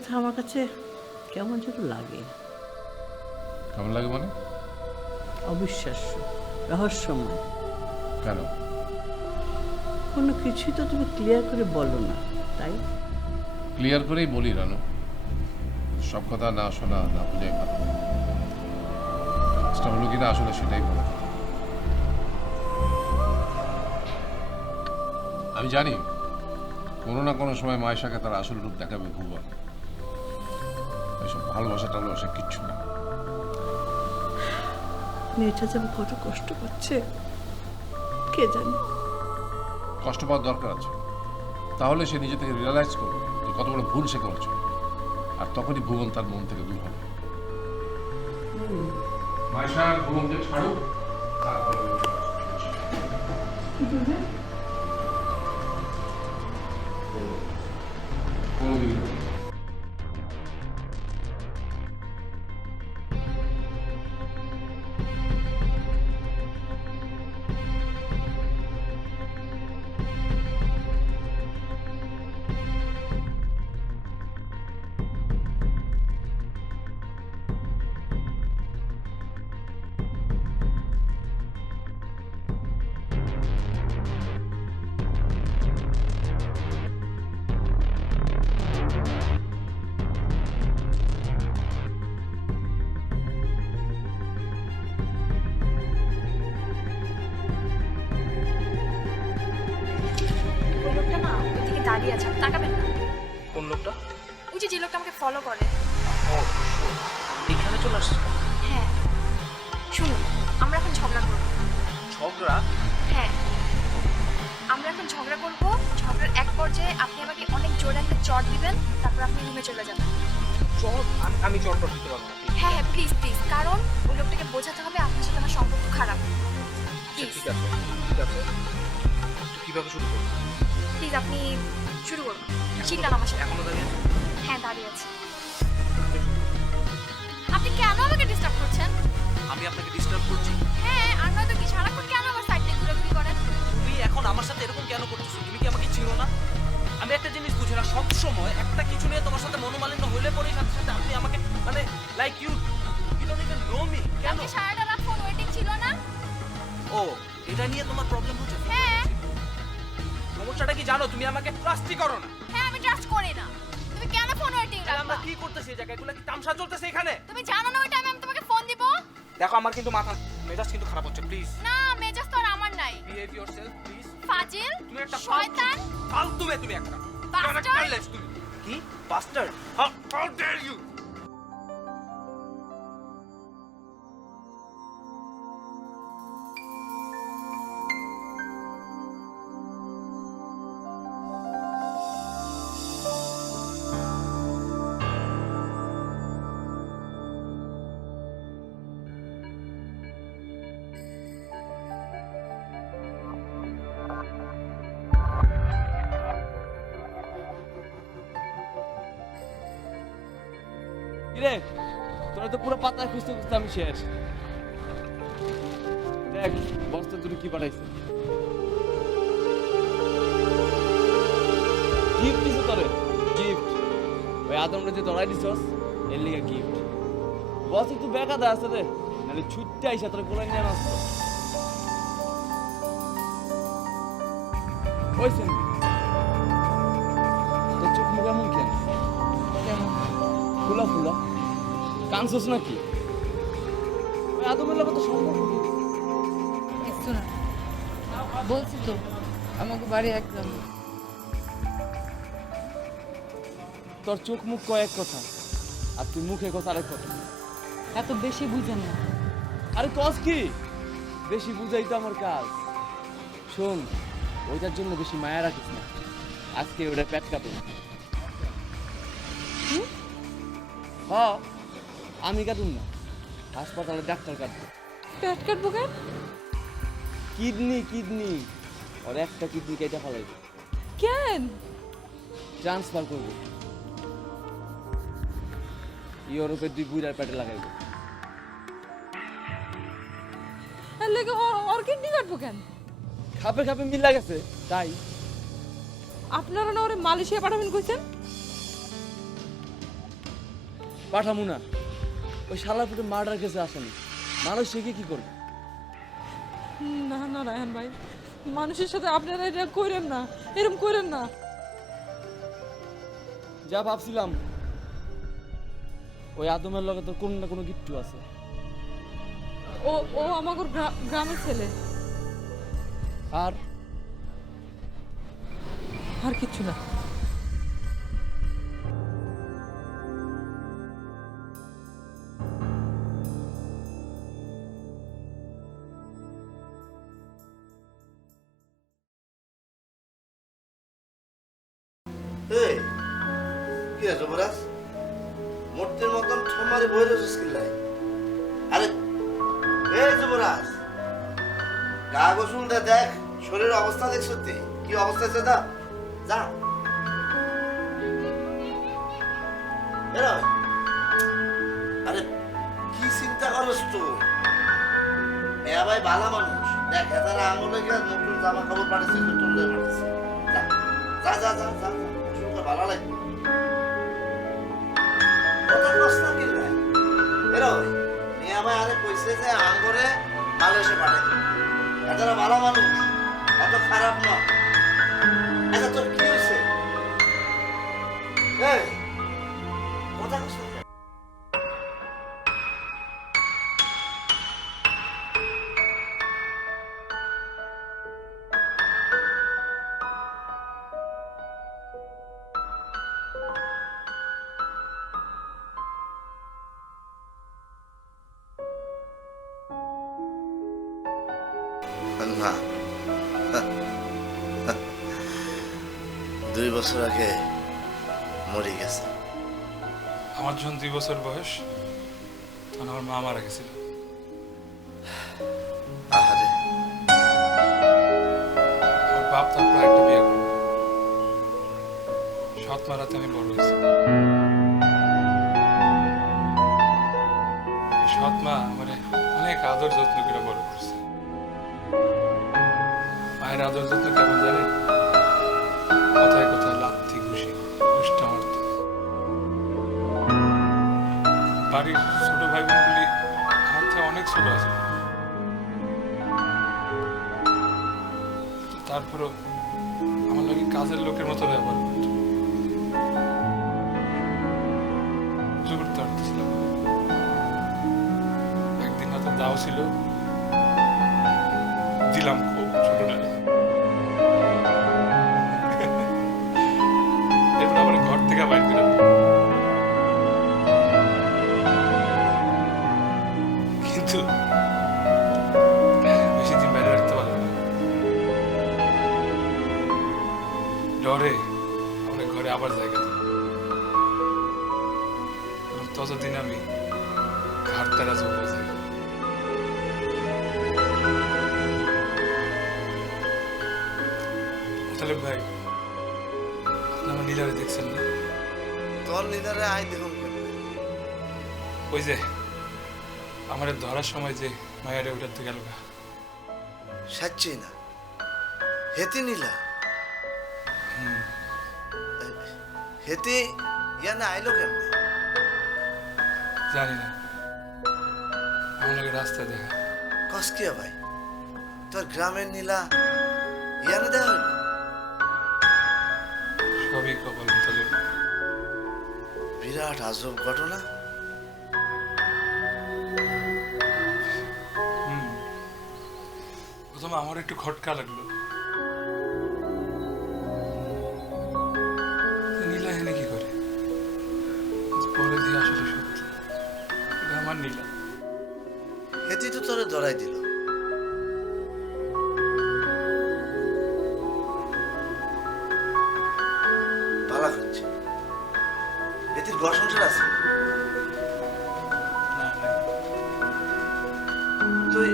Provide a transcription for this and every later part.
কথা আমার কাছে কেমন যেন লাগে। কেমন লাগে মানে? অবিশ্বাস্য, রহস্যময়। কেন? কোনো কিছুই তো তুমি ক্লিয়ার করে বলো না, তাই? ক্লিয়ার করেই বলি রানু, সব কথা না শোনা না বোঝাই ভালো। কাজটা হলো কিনা আসলে সেটাই বলো। আমি জানি কোনো না কোনো সময় মায়েশাকে তার আসল রূপ দেখাবে ভুবন। এসব ভালোবাসা টালোবাসা কিচ্ছু না। মেয়েটা যেন কত কষ্ট পাচ্ছে কে জানে। কষ্ট পাওয়ার দরকার আছে, তাহলে সে নিজে থেকে রিয়েলাইজ করবে যে কত বড় ভুল সে করেছে, আর তখনই ভুবন তার মন থেকে দূর হবে। মায়েশা ভুবনকে ছাড়ুক, তারপরে কোনোদিন ওই লোকটা না ওইদিকে দাঁড়িয়ে আছে, আপনি তাকাবেন না। কোন লোকটা? ওই যে লোকটা আমাকে ফলো করে। ও এখানে চলে আসছে। হ্যাঁ শুনুন, আমরা এখন ঝগড়া করবো। ঝগড়া? হ্যাঁ আমরা এখন ঝগড়া করবো। ঝগড়ার এক পর্যায়ে আপনি আমাকে অনেক জোরে একটা চট দিবেন, তারপর আপনি রুমে চলে যাবেন। চল আমি চটপট দিতে পারবো না। হ্যাঁ হ্যাঁ প্লিজ প্লিজ, কারণ ওই লোকটাকে বোঝাতে হবে আপনার সাথে আমার সম্পর্ক খারাপ। প্লিজ ঠিক আছে ঠিক আছে, তুই কিভাবে শুরু করবি? প্লিজ আপনি শুরু করুন। চিল্লান আমার সাথে। এখনো দাঁড়িয়ে আছিস? হ্যাঁ দাঁড়িয়ে আছে। আপনি কেন আমাকে ডিস্টার্ব করছেন? আমি আপনাকে ডিস্টার্ব করছি? হ্যাঁ আর নয়তো কি, সারাক্ষণ কেন আমার সাইড দিয়ে ঘুরাঘুরি করেন? তুমি এখন আমার সাথে এরকম কেন করতেছো? তুমি কি আমাকে চিনো না? আমি একটা জিনিস বুঝি না, সব সময় একটা কিছু নিয়ে তোমার সাথে মনোমালিন্য হইলে পরেই সাথে সাথে আপনি আমাকে মানে like you don't even know me. কেন? আপনি সারাটা রাত ফোন ওয়েটিং ছিল না? ও এটা নিয়ে তোমার প্রবলেম হচ্ছে? হ্যাঁ সমস্যাটা কি জানো? তুমি আমাকে ট্রাস্টই করো না। হ্যাঁ আমি ট্রাস্ট করি না। তুমি কেন ফোন ওয়েটিং তাহলে আমরা রাখবা? কি করতেছি এই জায়গায়? এগুলো কি তামসা চলতেছে এখানে? তুমি জানো না ওই টাইমে আমি তোমাকে ফোন দিব? দেখো আমার কিন্তু মাথা মেজাজ কিন্তু খারাপ হচ্ছে, প্লিজ না মেজাজ তো আর আমার নাই। Behave yourself please. ফাজিল, তুমি একটা শয়তান, ফালতু মেয়ে, তুমি একটা Bastard! ক্যারেক্টারলেস তুমি। কি বাস্টার্ড? How dare you! কিরে তোরা তো পুরো পাতা খুঁজতে খুঁজতে আমি শেষ। দেখ বস্তা দুটো কি পাঠাইছে, গিফট দিছে তোরে, গিফট। ওই আদমটা যে তোরাই দিছস এর লিগে গিফট। বস একটু বেকাদা আছে রে, নাহলে ছুটতে আইসা তোর কোলে নিয়ে আসতো। হইছেন তোর চোখ মুখ এমন কেন? কেমন ফুলা ফুলা কানছস নাকি? ওই আদমের লোক তো সম্পর্ক কি? কিছু না, বলছি তো আমাকে বাড়ি একদম। তোর চোখ মুখ কয়েক কথা, আর তুই মুখে কথা আরেক কথা। এত বেশি বুঝেন না। আরে কস কি? বেশি বুঝাই তো আমার কাজ। শোন, ওইটার জন্য বেশি মায়া রাখিস না, আজকে ওটা পেট কাটে। হ্যাঁ আমি কাটুন না, হাসপাতালে ডাক্তার কাটবে। পেট কাটবো কেন? কিডনি কিডনি ওর একটা কিডনি কেটে ফেলাইবে, কেন? ট্রান্সফার করবো, ইউরোপের 2 বুড়ার পেটে লাগাইবে। এর লেগে ওর কিডনি কাটবো কেন? খাপে খাপে মিলা গেছে তাই। আপনারা না ওরে মালয়েশিয়া পাঠাবেন কইছেন? পাঠামু না। ওই শালার পুটে মার্ডার কেসে আসেনি, মানুষ শিখে কি করবে? না না রায়হান ভাই, মানুষের সাথে আপনারা এটা করেন না, এরকম করেন না। যা ভাবছিলাম, ওই আদমের লগে তো কোনো না কোনো গিট্টু আছে। ও ও আমাগর গ্রামের ছেলে, আর আর কিচ্ছু না। এই কি আছে যুবরাজ, মূর্তির মতন ঠোমারি বই রয়েছিস কিল্লাই? আরে এই যুবরাজ, গা গোসল দে, দেখ শরীরের অবস্থা দেখ, সত্যি কি অবস্থা আছে, দা যা বেরো। আরে কি চিন্তা করস তুই? মেয়া ভাই ভালো মানুষ, দেখ এতারা আঙুলে গিয়ে নতুন জামা কাপড় পাঠিয়েছে, তুললে পাঠিয়েছে। যা যা যা যা যা, শুনতে ভালো লাগবে। কথা কস না কিল্লাই, বেরো। মেয়া ভাই আরে কইছে যে আঙ্গরে মাল এসে পাঠাইছে, এতারা ভালো মানুষ, অত খারাপ না। আচ্ছা তোর কি হয়েছে? এই কথা কস না। না 2 বছর আগে মরে গেছে। আমার যখন 2 বছর বয়স, তখন আমার মা মারা গেছিল। আহারে, আমার বাপ তারপর একটা বিয়ে করল। সৎ মারাতে আমি বড় হয়েছি। সৎ মা আমার অনেক আদর যত্ন করে বড় করছে। মায়ের আদর যত্ন কেমন জানেন? কথায় কথায় লাথি ঘুষি ঘুষটা মারত। বাড়ির ছোট ভাই বোনগুলি আমার থেকে অনেক ছোট আছে, তারপরও আমার লাগে কাজের লোকের মতো ব্যবহার করত। সহ্য করতে পারতেছিলাম না। একদিন হয়তো দাও ছিল, দিলাম খুব ছোটটারে। এরপর আমার ঘর থেকে বাইর করে দিল। কিন্তু বেশি দিন বাইরে রাখতে পারলাম না। ডরে আমার ঘরে আবার জায়গা দিল। ততদিন আমি ঘাটতারা চলে যাই। তাহলে ভাই, আপনি আমার নীলারে দেখছেন না? তোর নিদারে আই দেখুন। ওই যে আমার ধরার সময় যে মায়ারে উঠাতে গেল, সাচ্ছি না, হেতি নিলা হেতি ইয়ানে আইলো কেমনে? জানি না, আমার লাগে রাস্তায় দেখা। কস কিয়া ভাই, তোর গ্রামের নীলা ইয়ানে দেখা হইল? সবই কপাল তাহলে। বিরাট আজব ঘটনা। প্রথমে আমার একটু খটকা লাগলো, নীলা এখানে কি করে? পরে দিয়ে আসলে সত্যি এটা আমার নীলা। হেতি তো তোরে ধরাই দিল। ভালো করছে। হেতির ঘর সংসার আছে? না, না, তুই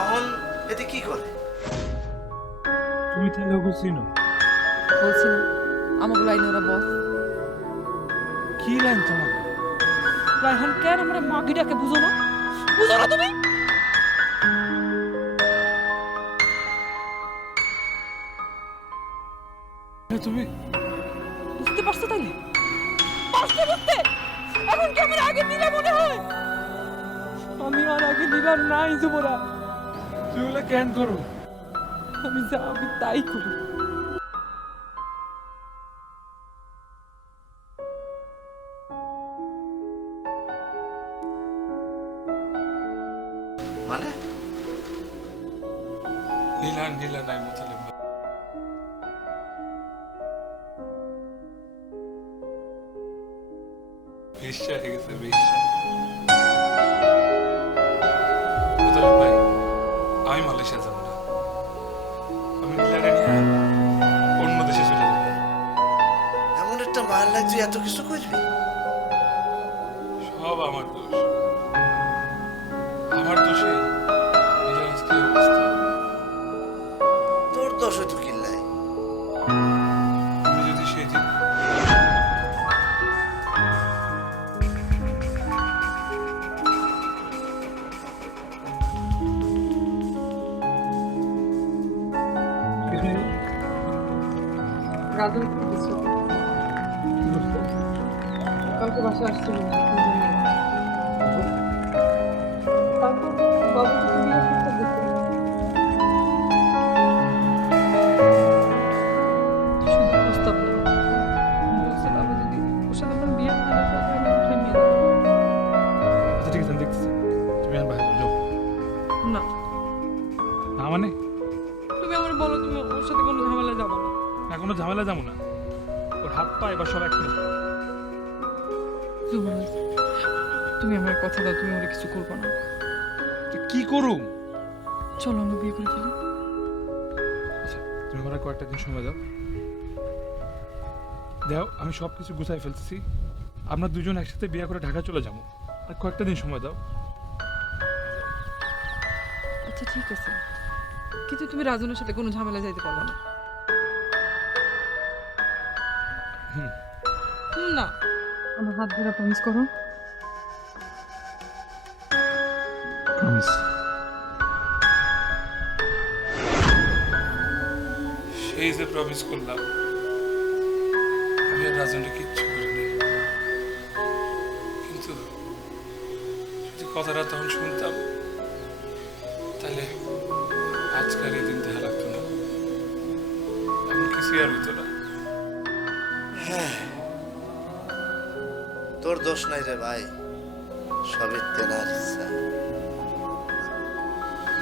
অহন হেতি কি করে? তুমি তাহলে ওকে চিনো? বলছি না আমাকে লাইনে ওরা বস। কি লাইন তোমার? রায়হান কেন আমরা মাগিটাকে বুঝো না? বুঝো না তুমি? তুমি বুঝতে পারছো তাইলে? পারছো বুঝতে? এখন কি আমার আগে নীলা মনে হয়? আমি আর আগে নীলা নাই যুবরাজ। তুই ওগুলো কেন করো? আমি যা আমি তাই করি। মানে নীলা নীলা নাই মোতালেব ভাই। বেশ্যা হয়ে গেছে বেশ্যা। মোতালেব ভাই, আমি মালয়েশিয়া যাব না। আমি নীলারে নিয়ে অন্য দেশে চলে যাব। এমন একটা মায়ের লাগছে এত কিছু করবি? সব আমার দোষ। আমার দোষে নীলার আজকে এই অবস্থা। তোর দোষ হয়তো কিল্লাই। আমি যদি সেদিন রাজন কিছু কালকে বাসা আসছিল তারপর বাবু তো বিয়ে করতে গেছে শুধু প্রস্তাব না বলছে বাবা যদি ওর সাথে আমার বিয়ে না হয় তাহলে আমি উঠে নিয়ে যাবো। আচ্ছা ঠিক আছে, আমি দেখতেছি। তুমি আর বাইরে যাও। না না মানে তুমি আমার বলো তুমি ওর সাথে কোনো ঝামেলা যাবো না। না, কোনো ঝামেলা যাবো না। ওর হাত পা এবার সব একটা। যুবরাজ তুমি আমার কথা দাও তুমি ওরা কিছু করবো না। কি করুম? চলো আমরা বিয়ে করে ফেলি। আচ্ছা, তুমি আমার কয়েকটা দিন সময় দাও। দাও, আমি সব কিছু গুছাই ফেলতেছি। আমরা দুজন একসাথে বিয়ে করে ঢাকা চলে যাবো। আর কয়েকটা দিন সময় দাও। আচ্ছা ঠিক আছে কিন্তু তুমি রাজনের সাথে কোনো ঝামেলা যাইতে পারবে না। না আমার হাত ধরে প্রমিস করো। প্রমিস। সেই যে প্রমিস করলাম, আমি আর রাজনকে কিচ্ছু করিনি। কিন্তু যদি কথাটা তখন শুনতাম তাহলে আজকাল এই দিন দেখা লাগতো না। এমন কিছুই আর হইতো না। তোর দোষ নাই রে ভাই, সবই তেনার ইচ্ছা।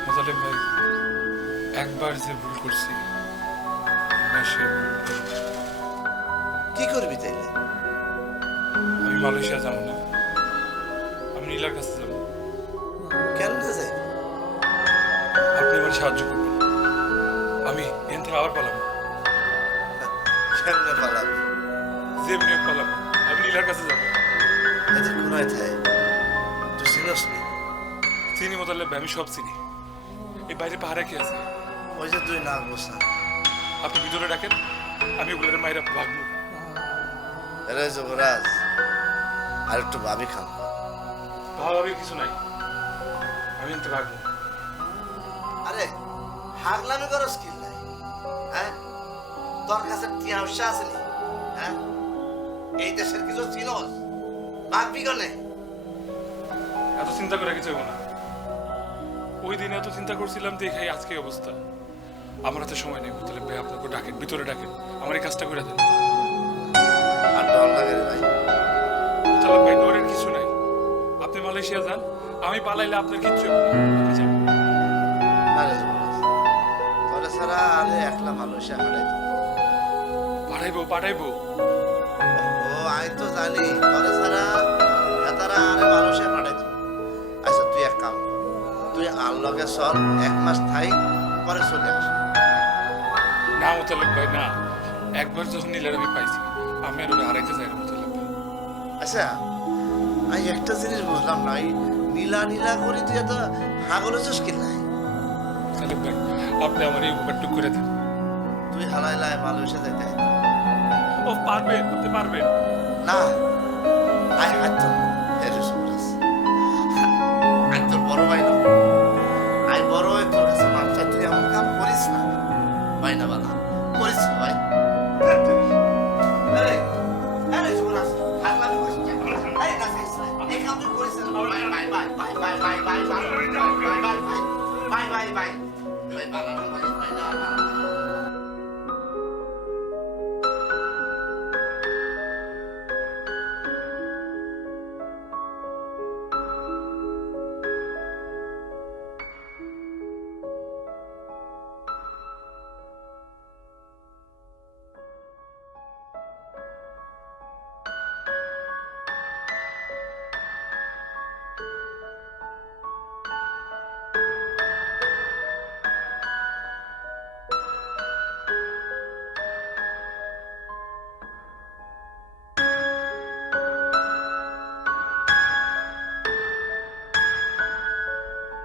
মোতালেব ভাই, একবার যে ভুল করছি এবার সে ভুল করব। কি করবি তাইলে? আমি মালয়েশিয়া যাবো না, আমি নীলার কাছে যাবো। কেন না যাই? আপনি আমার সাহায্য করবেন। আমি এখান থেকে আবার পালাম, কেমনে পালাবি? যেমনি হোক পালাম। আমি নীলার কাছে যাবো। এতে কোনায় থাকে তুই চিনস নি? চিনি মোতালেব ভাই, আমি সব চিনি। এই বাইরে পাহাড়ে কি আছে? ওই যে তুই নাক বসা। আপনি ভিতরে ডাকেন, আমি ওগুলোর মায়েরা ভাগবো। রে যুবরাজ, আর একটু ভাবি খাম। ভাবাভাবি কিছু নাই, আমি এনতে ভাগবো। আরে হাগলামি করস কি নাই? হ্যাঁ, তোর কাছে টিয়া উৎসা আছে নি? হ্যাঁ, এই দেশের কিছু চিনস? ভাগবি কনে? এত চিন্তা করে কিছু হবো না। ওই দিন এত চিন্তা করছিলাম দেখাই আজকে এই অবস্থা। আমার হাতে সময় নেই মোতালেব ভাই, আপনাকে ডাকেন, ভিতরে ডাকেন, আমার এই কাজটা করে দেন। আর ডর লাগে রে ভাই। মোতালেব ভাই, ডরের কিছু নাই। আপনি মালয়েশিয়া যান, আমি পালাইলে আপনার কিচ্ছু হবে না। আপনি যান। আরে যুবরাজ, তোরে ছাড়া আরে একলা মালয়েশিয়া হারাই। পাঠাইবো পাঠাইবো। ও আমি তো জানি তোরে ছাড়া তারা আরে মালয়েশিয়া পাঠাইতো। আচ্ছা তুই এক কাম কর, তুই আর লগে চল, 1 মাস থাই, পরে চলে আস। না মোতালেব ভাই না, একবার যখন নীলার আমি পাইছি, আমি আর ওরা হারাইতে চাই না মোতালেব ভাই। আচ্ছা আমি একটা জিনিস বুঝলাম না, এই নীলা নীলা করে তুই এত হাগল হচ্ছিস কি নাই? মোতালেব ভাই, আপনি আমার এই উপকারটুকু করে দেন। তুই হালাই লাই মালয়েশিয়া যেতে হয়। ও পারবেন, আপনি পারবেন। না আই হাত তো হেরে সুরাস, আই তোর বড় ভাই না, আই বড় হয়ে তোর কাছে মাপটা তুই এমন কাম করিস না ভাই, না বালা করিস না ভাই। আরে আরে সুরাস হাগলামি করিস না, আরে না ভাই ভাই ভাই বানানো ভাই ভাই না বানানো